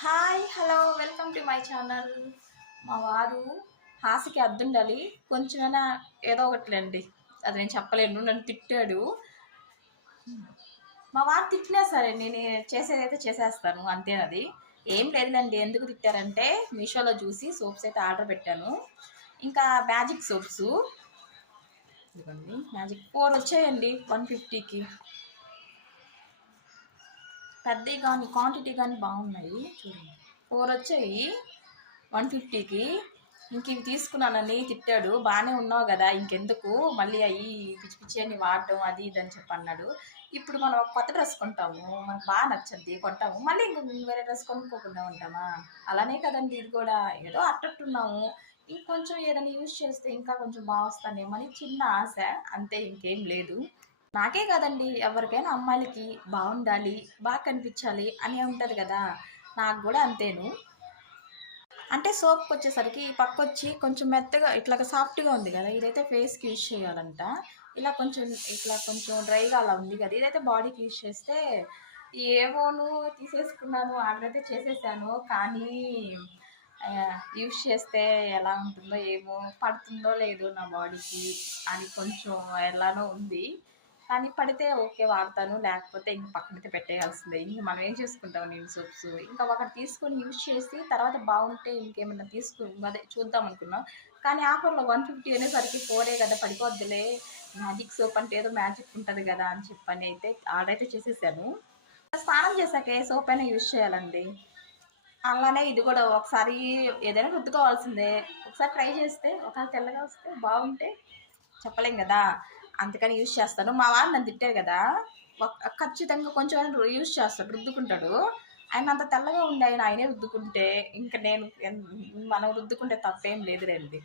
Hi hello welcome to my channel. మా వారు హాసికి అద్దుండాలి కొంచెమైనా ఏదో ఒకటిలేండి, అది నేను చెప్పలేను. నన్ను తిట్టాడు. మా వారు తిట్టినా సరే నేను చేసేదైతే చేసేస్తాను, అంతే. అది ఏం లేదులేండి. ఎందుకు తిట్టారంటే మీషోలో చూసి సోప్స్ అయితే ఆర్డర్ పెట్టాను. ఇంకా మ్యాజిక్ సోప్స్ ఇదిగోండి, మ్యాజిక్ 4 వచ్చాయండి 150కి. పెద్దవి కానీ క్వాంటిటీ కానీ బాగున్నాయి. చూడండి, 4 వచ్చాయి 150కి. ఇంక ఇవి తీసుకున్నానని తిట్టాడు. బాగానే ఉన్నావు కదా, ఇంకెందుకు మళ్ళీ అవి పిచ్చి పిచ్చి అని వాడటం అది ఇది అని చెప్పి అన్నాడు. ఇప్పుడు మనం ఒక కొత్త డ్రెస్ కొంటాము, మనకు బాగా నచ్చద్ది, కొంటాము, మళ్ళీ ఇంక వేరే డ్రెస్ కొనుక్కోకుండా ఉంటామా? అలానే కదండి ఇది కూడా. ఏదో అట్టట్టున్నాము, ఇంకొంచెం ఏదైనా యూజ్ చేస్తే ఇంకా కొంచెం బాగా వస్తానేమో అని చిన్న ఆశ, అంతే, ఇంకేం లేదు. నాకే కదండి, ఎవరికైనా అమ్మాయిలకి బాగుండాలి, బాగా కనిపించాలి అని ఉంటుంది కదా. నాకు కూడా అంతేను. అంటే సోప్కి వచ్చేసరికి ఈ పక్క వచ్చి కొంచెం మెత్తగా ఇట్లా సాఫ్ట్గా ఉంది కదా, ఇదైతే ఫేస్కి యూజ్ చేయాలంట. ఇలా కొంచెం ఇట్లా కొంచెం డ్రైగా అలా ఉంది కదా, ఇదైతే బాడీకి యూజ్ చేస్తే. ఏమోను, తీసేసుకున్నాను, ఆర్డర్ అయితే చేసేసాను. కానీ యూజ్ చేస్తే ఎలా ఉంటుందో ఏమో, పడుతుందో లేదో నా బాడీకి అని కొంచెం ఎలానో ఉంది. కానీ పడితే ఓకే వాడతాను, లేకపోతే ఇంక పక్కనైతే పెట్టేయాల్సిందే. ఇంక మనం ఏం చేసుకుంటాం నేను సోప్స్. ఇంకా ఒకటి తీసుకొని యూజ్ చేసి తర్వాత బాగుంటే ఇంకేమన్నా అదే చూద్దాం అనుకున్నాం. కానీ ఆఫర్లో 150 అనేసరికి 4 కదా, పడిపోద్దులే. మ్యాజిక్ సోప్ అంటే ఏదో మ్యాజిక్ ఉంటుంది కదా అని చెప్పని అయితే ఆర్డర్ అయితే చేసేసాను. స్నానం చేశాక ఏ సోప్ అయినా యూజ్ చేయాలండి. అలానే ఇది కూడా ఒకసారి ఏదైనా రుద్దుకోవాల్సిందే. ఒకసారి ట్రై చేస్తే ఒకవేళ తెల్లగా వస్తే బాగుంటే చెప్పలేం కదా, అందుకని యూజ్ చేస్తాను. మా వారు నన్ను తిట్టారు కదా, ఖచ్చితంగా కొంచెం ఆయన యూజ్ చేస్తాడు, రుద్దుకుంటాడు. ఆయన అంత తెల్లగా ఉండి ఆయన ఆయనే రుద్దుకుంటే ఇంకా నేను మనం రుద్దుకుంటే తప్పేం లేదులేండి.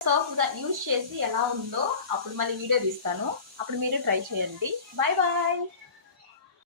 సోప్గా యూజ్ చేసి ఎలా ఉందో అప్పుడు మళ్ళీ వీడియో తీస్తాను, అప్పుడు మీరు ట్రై చేయండి. Bye bye.